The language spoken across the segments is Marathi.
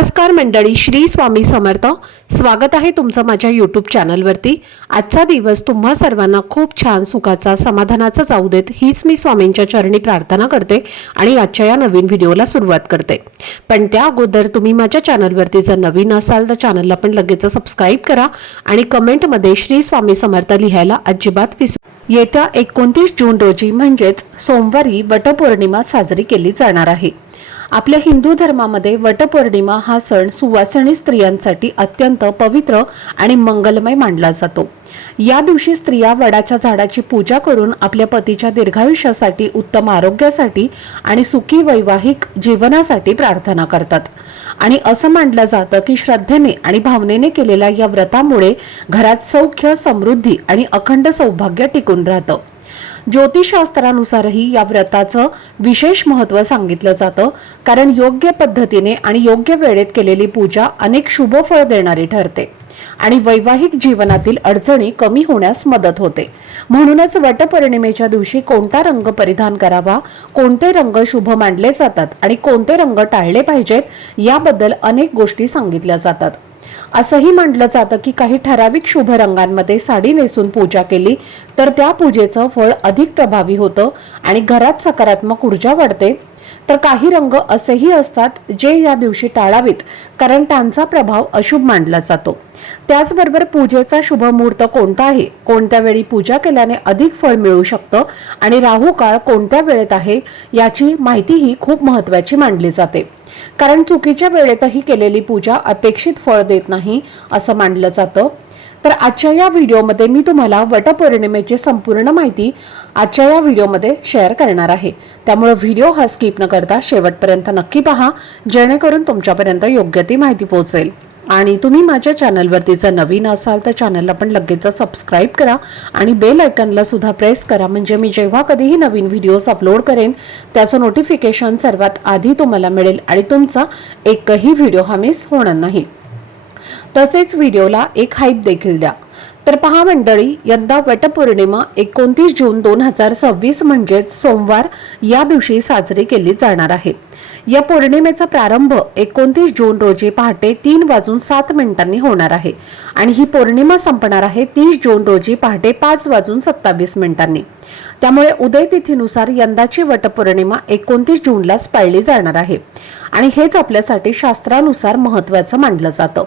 नमस्कार मंडळी, श्री स्वामी समर्थ. स्वागत आहे तुमचं माझ्या यूट्यूब चॅनलवरती. आजचा दिवस तुम्हा सर्वांना खूप छान, सुखाचा, समाधानाचा जाऊ देत, हीच मी स्वामींच्या चरणी प्रार्थना करते आणि आजच्या या नवीन व्हिडिओला सुरुवात करते. पण त्या अगोदर तुम्ही माझ्या चॅनलवरती जर नवीन असाल तर चॅनलला पण लगेच सबस्क्राईब करा आणि कमेंटमध्ये श्री स्वामी समर्थ लिहायला अजिबात विसरू. येत्या 29 जून रोजी म्हणजेच सोमवारी वटपौर्णिमा साजरी केली जाणार आहे. आपल्या हिंदू धर्मामध्ये वटपौर्णिमा हा सण सुवासिनी स्त्रियांसाठी अत्यंत पवित्र आणि मंगलमय मानला जातो. या दिवशी स्त्रिया वडाच्या झाडाची पूजा करून आपल्या पतीच्या दीर्घायुष्यासाठी, उत्तम आरोग्यासाठी आणि सुखी वैवाहिक जीवनासाठी प्रार्थना करतात. आणि असं मानलं जातं की श्रद्धेने आणि भावनेने केलेल्या या व्रतामुळे घरात सौख्य, समृद्धी आणि अखंड सौभाग्य टिकून राहतं. ज्योतिषशास्त्रानुसारही या व्रताचं विशेष महत्त्व सांगितलं जातं, कारण योग्य पद्धतीने आणि योग्य वेळेत केलेली पूजा अनेक शुभ फळ देणारी ठरते आणि वैवाहिक जीवनातील अडचणी कमी होण्यास मदत होते. म्हणूनच वटपौर्णिमेच्या दिवशी कोणता रंग परिधान करावा, कोणते रंग शुभ मानले जातात आणि कोणते रंग टाळले पाहिजेत याबद्दल अनेक गोष्टी सांगितल्या जातात. असंही म्हटलं जातं की काही ठराविक शुभ रंगांमध्ये साडी नेसून पूजा केली तर त्या पूजेचं फळ अधिक प्रभावी होतं आणि घरात सकारात्मक ऊर्जा वाढते. तर काही रंग असेही असतात जे या दिवशी टाळावेत, कारण त्यांचा प्रभाव अशुभ मानला जातो. त्याचबरोबर पूजेचा शुभ मुहूर्त कोणता आहे, कोणत्या वेळी पूजा केल्याने अधिक फळ मिळू शकतं आणि राहू काळ कोणत्या वेळेत आहे याची माहितीही खूप महत्त्वाची मानली जाते. कारण चुकीच्या वेळेतही केलेली पूजा अपेक्षित फळ देत नाही असं मानलं जातं. तर आजच्या या व्हिडिओमध्ये मी तुम्हाला वटपौर्णिमेची संपूर्ण माहिती आजच्या या व्हिडिओमध्ये शेअर करणार आहे. त्यामुळे व्हिडिओ हा स्किप न करता शेवटपर्यंत नक्की पहा, जेणेकरून तुमच्यापर्यंत योग्य ती माहिती पोहोचेल. आणि तुम्ही माझ्या चॅनलवरती जर नवीन असाल तर चॅनलला पण लगेच सबस्क्राईब करा आणि बेल आयकॉनला सुद्धा प्रेस करा, म्हणजे मी जेव्हा कधीही नवीन व्हिडिओज अपलोड करेन त्याचं नोटिफिकेशन सर्वात आधी तुम्हाला मिळेल आणि तुमचा एकही व्हिडिओ हा मिस होणार नाही. तसेच व्हिडिओला एक हाईप देखील द्या. तर पहा मंडळी, यंदा वटपौर्णिमा 29 जून 2026 म्हणजेच सोमवार या दिवशी साजरी केली जाणार आहे. या पौर्णिमेचा प्रारंभ 29 जून रोजी पहाटे 3:07 होणार आहे आणि ही पौर्णिमा संपणार आहे 30 जून रोजी पहाटे 5:27. त्यामुळे उदय तिथीनुसार यंदाची वटपौर्णिमा 29 जूनलाच पाळली जाणार आहे आणि हेच आपल्यासाठी शास्त्रानुसार महत्त्वाचं मानलं जातं.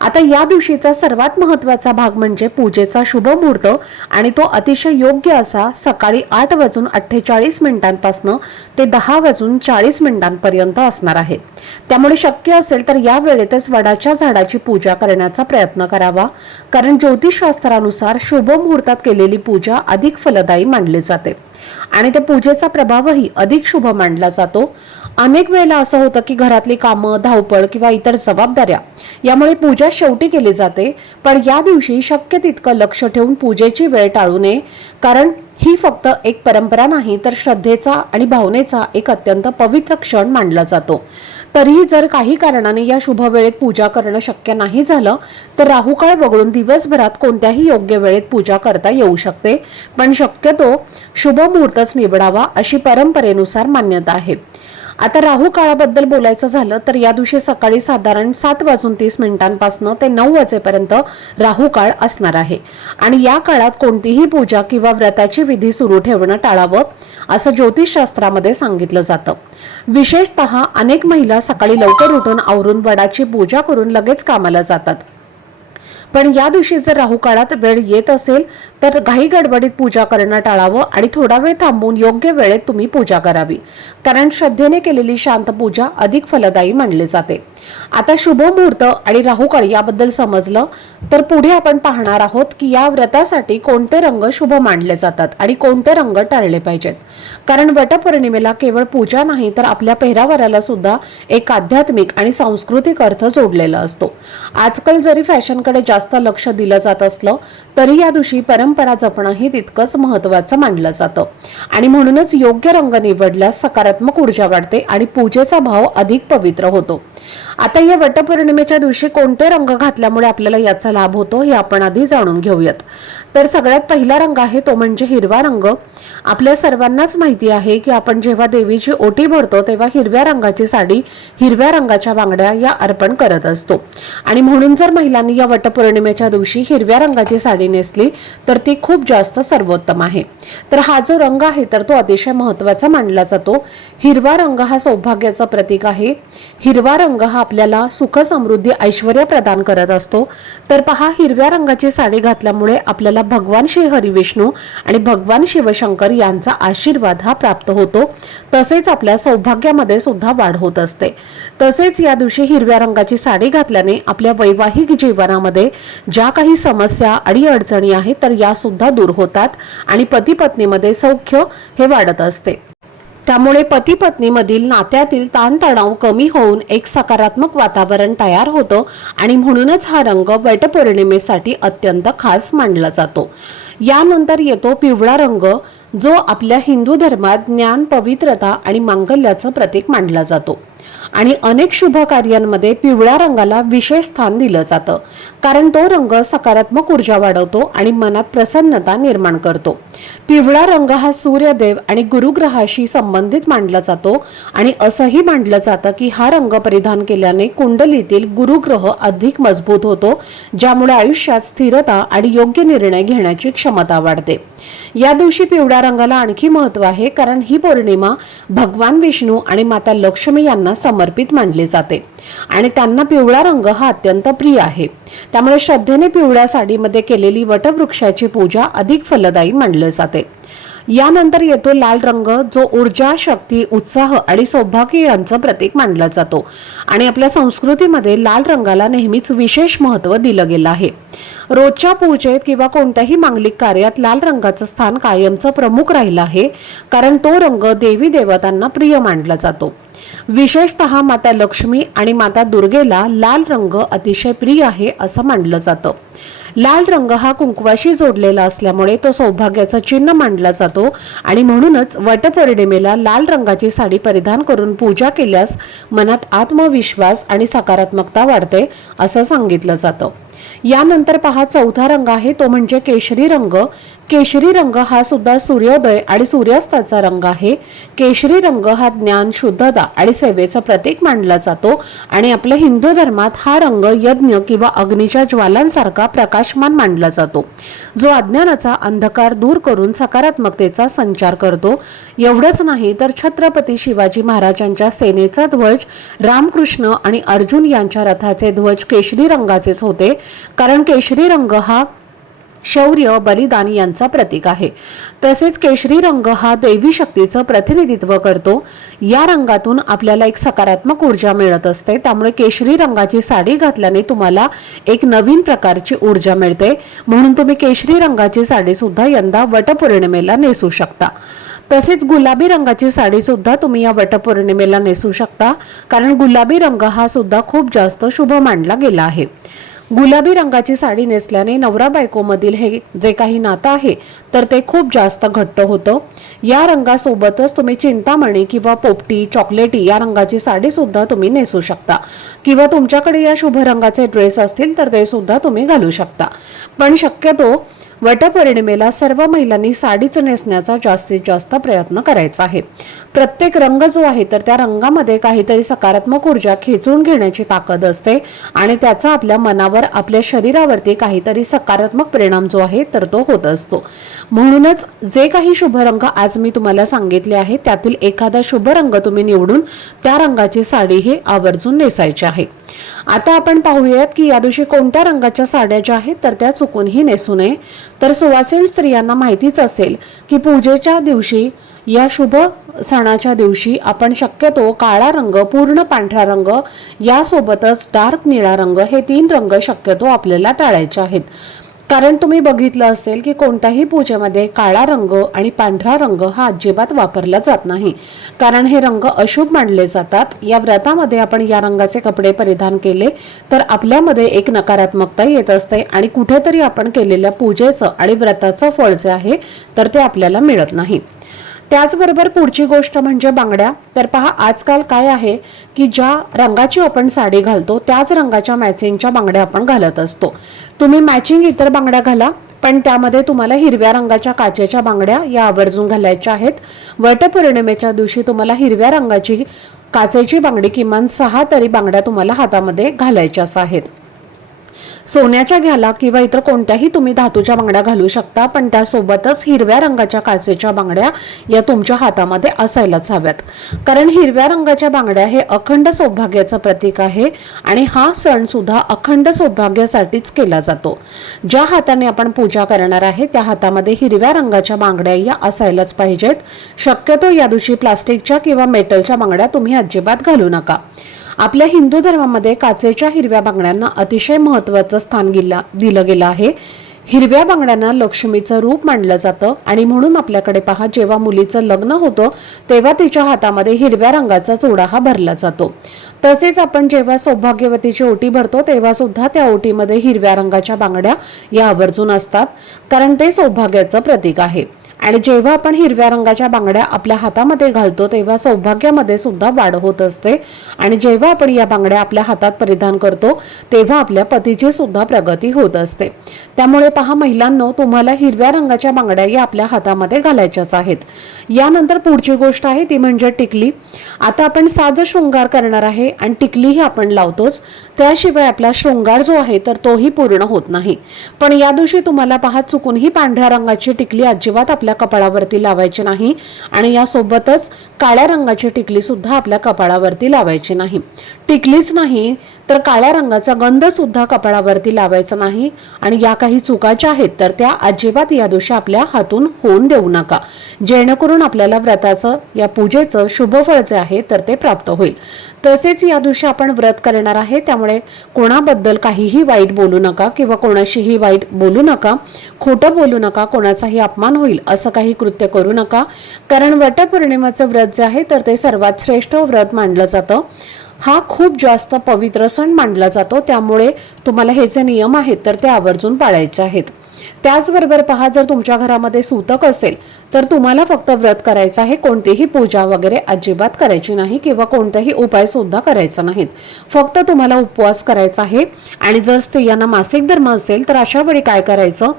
आता या दिवशीचा सर्वात महत्त्वाचा भाग म्हणजे पूजेचा शुभ मुहूर्त, आणि तो अतिशय योग्य असा सकाळी 8:48 पासून ते 10:40 असणार आहे. त्यामुळे शक्य असेल तर या वेळेतच वडाच्या झाडाची पूजा करण्याचा प्रयत्न करावा, कारण ज्योतिषशास्त्रानुसार शुभ मुहूर्तात केलेली पूजा अधिक फलदायी मानली जाते आणि त्या पूजेचा प्रभावही अधिक शुभ मानला जातो. अनेक वेळेला असं होतं की घरातली कामं, धावपळ किंवा इतर जबाबदाऱ्या यामुळे पूजा शेवटी केली जाते, पण या दिवशी शक्य तितकं लक्ष ठेवून पूजेची वेळ टाळू नये, कारण ही फक्त एक परंपरा नाही तर श्रद्धेचा आणि भावनेचा एक अत्यंत पवित्र क्षण मानला जातो. तरीही जर काही कारणाने या शुभ वेळेत पूजा करणं शक्य नाही झालं तर राहुकाळ वगळून दिवसभरात कोणत्याही योग्य वेळेत पूजा करता येऊ शकते, पण शक्यतो शुभ मुहूर्तच निवडावा अशी परंपरेनुसार मान्यता आहे. आता राहू काळाबद्दल बोलायचं झालं तर या दिवशी सकाळी साधारण 7:30 पासून ते 9 वाजेपर्यंत राहू काळ असणार आहे आणि या काळात कोणतीही पूजा किंवा व्रताची विधी सुरू ठेवणं टाळावं असं ज्योतिषशास्त्रामध्ये सांगितलं जातं. विशेषतः अनेक महिला सकाळी लवकर उठून आवरून वडाची पूजा करून लगेच कामाला जातात, पण या दिवशी जर राहू काळात वेळ येत असेल तर घाई गडबडीत पूजा करणं टाळावं आणि थोडा वेळ थांबून योग्य वेळेत तुम्ही पूजा करावी, कारण श्रद्धेने केलेली शांत पूजा अधिक फलदायी मानली जाते. आता शुभ मुहूर्त आणि राहुकाळ याबद्दल समजलं तर पुढे आपण पाहणार आहोत की या व्रतासाठी कोणते रंग शुभ मानले जातात आणि कोणते रंग टाळले पाहिजेत. कारण वटपौर्णिमेला केवळ पूजा नाही तर आपल्या पेहरावराला सुद्धा एक आध्यात्मिक आणि सांस्कृतिक अर्थ जोडलेला असतो. आजकाल जरी फॅशनकडे जास्त लक्ष दिलं जात असलं तरी या दिवशी परंपरा जपणं हे तितकंच महत्त्वाचं मानलं जातं आणि म्हणूनच योग्य रंग निवडल्यास सकारात्मक ऊर्जा वाढते आणि पूजेचा भाव अधिक पवित्र होतो. आता या वटपौर्णिमेच्या दिवशी कोणते रंग घातल्यामुळे आपल्याला याचा लाभ होतो हे आपण आधी जाणून घेऊयात। तर सगळ्यात पहिला रंग आहे तो म्हणजे हिरवा रंग। आपल्या सर्वांनाच माहिती आहे की आपण जेव्हा देवीची ओटी भरतो तेव्हा हिरव्या रंगाची साडी, हिरव्या रंगाच्या बांगड्या या अर्पण करत असतो आणि म्हणून जर महिलांनी या वटपौर्णिमेच्या दिवशी हिरव्या रंगाची साडी नेसली तर ती खूप जास्त सर्वोत्तम आहे। तर हा जो रंग आहे तर तो अतिशय महत्त्वाचा मानला जातो। हिरवा रंग हा सौभाग्याचं प्रतीक आहे। हिरवा रंग हा आपल्याला सुख, समृद्धी, ऐश्वर्य प्रदान करत असतो। तर पहा, हिरव्या रंगाची साडी घातल्यामुळे आपल्याला भगवान श्री हरी विष्णू आणि भगवान शिवशंकर यांचा आशीर्वाद हा प्राप्त होतो। तसेच आपल्या सौभाग्यामध्ये सुद्धा वाढ होत असते। तसेच या दिवशी हिरव्या रंगाची साडी घातल्याने आपल्या वैवाहिक जीवनामध्ये ज्या काही समस्या आणि अडचणी आहेत तर या सुद्धा दूर होतात आणि पती पत्नीमध्ये सौख्य हे वाढत असते। त्यामुळे पती पत्नीमधील नात्यातील ताणतणाव कमी होऊन एक सकारात्मक वातावरण तयार होतं आणि म्हणूनच हा रंग वटपौर्णिमेसाठी अत्यंत खास मानला जातो। यानंतर येतो पिवळा रंग, जो आपल्या हिंदू धर्मात ज्ञान, पवित्रता आणि मांगल्याचं प्रतीक मानला जातो आणि अनेक शुभ कार्यांमध्ये पिवळ्या रंगाला विशेष स्थान दिलं जातं, कारण तो रंग सकारात्मक ऊर्जा वाढवतो आणि मनात प्रसन्नता निर्माण करतो। पिवळा रंग हा सूर्यदेव आणि गुरुग्रहाशी संबंधित मानला जातो आणि असंही मानलं जातं की हा रंग परिधान केल्याने कुंडलीतील गुरुग्रह अधिक मजबूत होतो, ज्यामुळे आयुष्यात स्थिरता आणि योग्य निर्णय घेण्याची क्षमता वाढते। या दिवशी पिवळ्या रंगाला आणखी महत्त्व आहे, कारण ही पौर्णिमा भगवान विष्णू आणि माता लक्ष्मी यांना समर्पित मानले जाते आणि त्यांना पिवळा रंग हा अत्यंत प्रिय आहे। त्यामुळे श्रद्धेने पिवळ्या साडीमध्ये केलेली वटवृक्षाची पूजा अधिक फलदायी मानली जाते। यानंतर येतो लाल रंग, जो ऊर्जा, शक्ती, उत्साह आणि सौभाग्य यांचं प्रतीक मानला जातो आणि आपल्या संस्कृतीमध्ये लाल रंगाला नेहमीच विशेष महत्त्व दिलं गेलं आहे। रोजच्या पूजेत किंवा कोणत्याही मांगलिक कार्यात लाल रंगाचं स्थान कायमचं प्रमुख राहिलं आहे, कारण तो रंग देवी देवतांना प्रिय मानला जातो। विशेषतः माता लक्ष्मी आणि माता दुर्गेला लाल रंग अतिशय प्रिय आहे असं मानलं जातं। लाल रंग हा कुंकवाशी जोडलेला असल्यामुळे तो सौभाग्याचं चिन्ह मानला जातो आणि म्हणूनच वटपौर्णिमेला लाल रंगाची साडी परिधान करून पूजा केल्यास मनात आत्मविश्वास आणि सकारात्मकता वाढते असं सांगितलं जातं। यानंतर पहा, चौथा रंग आहे तो म्हणजे केशरी रंग। केशरी रंग हा सुद्धा सूर्योदय आणि सूर्यास्ताचा रंग आहे। केशरी रंग हा ज्ञान, शुद्धता आणि सेवेचं प्रतीक मानला जातो आणि आपल्या हिंदू धर्मात हा रंग यज्ञ किंवा अग्नीच्या ज्वालांसारखा प्रकाशमान मानला जातो, जो अज्ञानाचा अंधकार दूर करून सकारात्मकतेचा संचार करतो। एवढंच नाही तर छत्रपती शिवाजी महाराजांच्या सेनेचा ध्वज, रामकृष्ण आणि अर्जुन यांच्या रथाचे ध्वज केशरी रंगाचेच होते, कारण केशरी रंग हा शौर्य, बलिदान यांचा प्रतीक आहे। तसेच केशरी रंग हा दैवी शक्तीचं प्रतिनिधित्व करतो। या रंगातून आपल्याला एक सकारात्मक ऊर्जा मिळत असते, त्यामुळे केशरी रंगाची साडी घातल्याने तुम्हाला एक नवीन प्रकारची ऊर्जा मिळते। म्हणून तुम्ही केशरी रंगाची साडी सुद्धा यंदा वटपौर्णिमेला नेसू शकता। तसेच गुलाबी रंगाची साडी सुद्धा तुम्ही या वटपौर्णिमेला नेसू शकता, कारण गुलाबी रंग हा सुद्धा खूप जास्त शुभ मानला गेला आहे। गुलाबी रंगाची साडी नेसल्याने नवरा बायकोमधील हे जे काही नातं आहे तर ते खूप जास्त घट्ट होतं। या रंगासोबतच तुम्ही चिंतामणी किंवा पोपटी, चॉकलेटी या रंगाची साडी सुद्धा तुम्ही नेसू शकता किंवा तुमच्याकडे या शुभ रंगाचे ड्रेस असतील तर ते सुद्धा तुम्ही घालू शकता। पण शक्यतो वटपौर्णिमेला सर्व महिलांनी साडीच नेसण्याचा जास्तीत जास्त प्रयत्न करायचा आहे। प्रत्येक रंग जो आहे तर त्या रंगामध्ये काहीतरी सकारात्मक ऊर्जा खेचून घेण्याची ताकद असते आणि त्याचा आपल्या मनावर, आपल्या शरीरावरती काहीतरी सकारात्मक परिणाम जो आहे तर तो होत असतो। म्हणूनच जे काही शुभ रंग आज मी तुम्हाला सांगितले आहे त्यातील एखादा शुभ रंग तुम्ही निवडून त्या रंगाची साडी हे आवर्जून नेसायची आहे। आता आपण पाहूयात की या दिवशी कोणत्या रंगाच्या साड्या ज्या आहेत तर त्या चुकूनही नेसू नये। तर सुवासिन स्त्रियांना माहितीच असेल की पूजेच्या दिवशी, या शुभ सणाच्या दिवशी आपण शक्यतो काळा रंग, पूर्ण पांढरा रंग यासोबतच डार्क निळा रंग हे 3 रंग शक्यतो आपल्याला टाळायचे आहेत। कारण तुम्ही बघितलं असेल की कोणत्याही पूजेमध्ये काळा रंग आणि पांढरा रंग हा अजिबात वापरला जात नाही, कारण हे रंग अशुभ मानले जातात। या व्रतामध्ये आपण या रंगाचे कपडे परिधान केले तर आपल्यामध्ये एक नकारात्मकता येत असते आणि कुठेतरी आपण केलेल्या पूजेचं आणि व्रताचं फळ जे आहे तर ते आपल्याला मिळत नाही। त्याचबरोबर पुढची गोष्ट म्हणजे बांगड्या. तर पहा, आजकाल काय आहे की ज्या रंगाची आपण साडी घालतो त्याच रंगाच्या मॅचिंगच्या बांगड्या आपण घालत असतो. तुम्ही मॅचिंग इतर बांगड्या घाला, पण त्यामध्ये तुम्हाला हिरव्या रंगाच्या काचेच्या बांगड्या या आवर्जून घालायच्या आहेत. वटपौर्णिमेच्या दिवशी तुम्हाला हिरव्या रंगाची काचेची बांगडी किमान 6 तरी बांगड्या तुम्हाला हातामध्ये घालायच्याच आहेत. सोन्याच्या घ्याला किंवा इतर कोणत्याही तुम्ही धातूच्या बांगड्या घालू शकता, पण त्यासोबतच हिरव्या रंगाच्या काचेच्या बांगड्या या तुमच्या हातामध्ये असायलाच हव्यात. कारण हिरव्या रंगाच्या बांगड्या हे अखंड सौभाग्याचं प्रतीक आहे आणि हा सण सुद्धा अखंड सौभाग्यासाठीच केला जातो. ज्या हाताने आपण पूजा करणार आहे त्या हातामध्ये हिरव्या रंगाच्या बांगड्या या असायलाच पाहिजेत. शक्यतो या दिवशी प्लास्टिकच्या किंवा मेटलच्या बांगड्या तुम्ही अजिबात घालू नका. आपल्या हिंदू धर्मामध्ये काचेच्या हिरव्या बांगड्यांना अतिशय महत्त्वाचं स्थान दिलं गेलं आहे. हिरव्या बांगड्यांना लक्ष्मीचं रूप मानलं जातं आणि म्हणून आपल्याकडे पहा, जेव्हा मुलीचं लग्न होतं तेव्हा तिच्या हातामध्ये हिरव्या रंगाचा चुडा हा भरला जातो. तसेच आपण जेव्हा सौभाग्यवतीची ओटी भरतो तेव्हा सुद्धा त्या ओटीमध्ये हिरव्या रंगाच्या बांगड्या या आवर्जून असतात, कारण ते सौभाग्याचं प्रतीक आहे. आणि जेव्हा आपण हिरव्या रंगाच्या बांगड्या आपल्या हातामध्ये घालतो तेव्हा सौभाग्यामध्ये सुद्धा वाढ होत असते आणि जेव्हा आपण या बांगड्या आपल्या हातात परिधान करतो तेव्हा आपल्या पतीची सुद्धा प्रगती होत असते. त्यामुळे पहा महिलांनो, तुम्हाला हिरव्या रंगाच्या बांगड्या या आपल्या हातामध्ये घालायच्याच आहेत. यानंतर पुढची गोष्ट आहे ती म्हणजे टिकली. आता आपण साज शृंगार करणार आहे आणि टिकलीही आपण लावतोच, त्याशिवाय आपला शृंगार जो आहे तर तोही पूर्ण होत नाही. पण या दिवशी तुम्हाला पहा, चुकूनही पांढऱ्या रंगाची टिकली अजिबात आपल्या कपाळावरती लावायची नाही आणि यासोबतच काळ्या रंगाची टिकली सुद्धा आपल्या कपाळावरती लावायची नाही. टिकलीच नाही तर काळ्या रंगाचा गंध सुद्धा कपाळावरती लावायचा नाही. आणि या काही चुकाच्या आहेत तर त्या अजिबात या दिवशी आपल्या हातून होऊन देऊ नका, जेणेकरून आपल्याला व्रताचं या पूजेचं शुभफळ जे आहे तर ते प्राप्त होईल. तसेच या दिवशी आपण व्रत करणार आहे, त्यामुळे कोणाबद्दल काहीही वाईट बोलू नका किंवा कोणाशीही वाईट बोलू नका, खोटं बोलू नका, कोणाचाही अपमान होईल असं काही कृत्य करू नका. कारण वटपौर्णिमेचं व्रत जे आहे तर ते सर्वात श्रेष्ठ व्रत मानलं जातं. हा खूप जास्त पवित्र सण मानला जातो, त्यामुळे तुम्हाला हे जे नियम आहेत तर ते आवर्जून पाळायचे आहेत. त्याचबरोबर पहा, जर तुमच्या घरामध्ये सूतक असेल तर तुम्हाला फक्त व्रत करायचं आहे, कोणतीही पूजा वगैरे अजिबात करायची नाही किंवा कोणताही उपाय सुद्धा करायचा नाहीत. फक्त तुम्हाला उपवास करायचा आहे. आणि जर स्त्रियांना मासिक धर्म असेल तर अशा वेळी काय करायचं,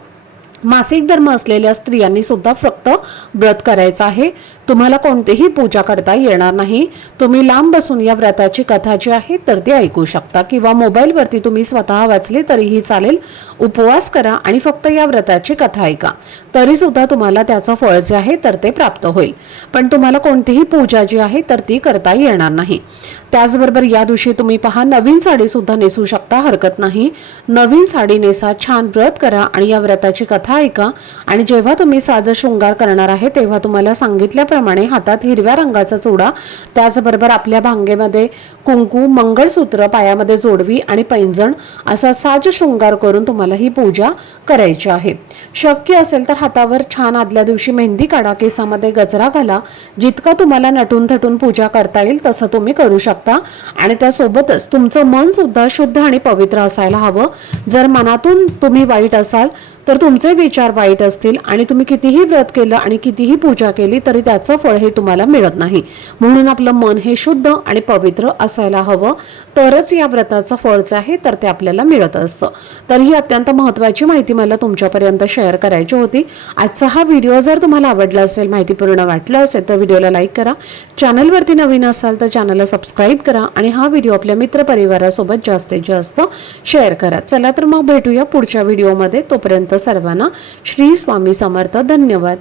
मासिक धर्म असलेल्या स्त्रियांनी सुद्धा फक्त व्रत करायचं आहे. तुम्हाला कोणतीही पूजा करता येणार नाही. तुम्ही लांब बसून या व्रताची कथा जी आहे तर ती ऐकू शकता किंवा मोबाईलवरती तुम्ही स्वतः वाचली तरीही चालेल. उपवास करा आणि फक्त या व्रताची कथा ऐका, तरी सुद्धा तुम्हाला त्याचं फळ जे आहे तर ते प्राप्त होईल. पण तुम्हाला कोणतीही पूजा जी आहे तर ती करता येणार नाही. त्याचबरोबर या दिवशी तुम्ही पहा, नवीन साडी सुद्धा नेसू शकता, हरकत नाही. नवीन साडी नेसा, छान व्रत करा आणि या व्रताची कथा ऐका. आणि जेव्हा तुम्ही साज शृंगार करणार आहे तेव्हा तुम्हाला सांगितल्याप्रमाणे हातात हिरव्या रंगाचा चुडा, त्याचबरोबर आपल्या भांगेमध्ये कुंकू, मंगळसूत्र, पायामध्ये जोडवी आणि पैंजण असा साज शृंगार करून तुम्हाला ही पूजा करायची आहे. शक्य असेल तर हातावर छान आदल्या दिवशी मेहंदी काढा, केसामध्ये गजरा घाला. जितका तुम्हाला नटून थटून पूजा करता येईल तसं तुम्ही करू शकता. आणि त्यासोबतच तुमचं मन सुद्धा शुद्ध आणि पवित्र असायला हवं. जर मनातून तुम्ही वाईट असाल तर तुमचे विचार वाईट असतील आणि तुम्ही कितीही व्रत केलं आणि कितीही पूजा केली तरी त्याचं फळ हे तुम्हाला मिळत नाही. म्हणून आपलं मन हे शुद्ध आणि पवित्र असायला हवं, तरच या व्रताचं फळ जे आहे तर ते आपल्याला मिळत असतं. तर ही अत्यंत महत्त्वाची माहिती मला तुमच्यापर्यंत शेअर करायची होती. आजचा हा व्हिडिओ जर तुम्हाला आवडला असेल, माहितीपूर्ण वाटला असेल तर व्हिडिओला लाईक करा. चॅनलवरती नवीन असाल तर चॅनलला सबस्क्राईब करा आणि हा व्हिडिओ आपल्या मित्रपरिवारासोबत जास्तीत जास्त शेअर करा. चला तर मग भेटूया पुढच्या व्हिडिओमध्ये. तोपर्यंत सर्वांना श्री स्वामी समर्थ. धन्यवाद.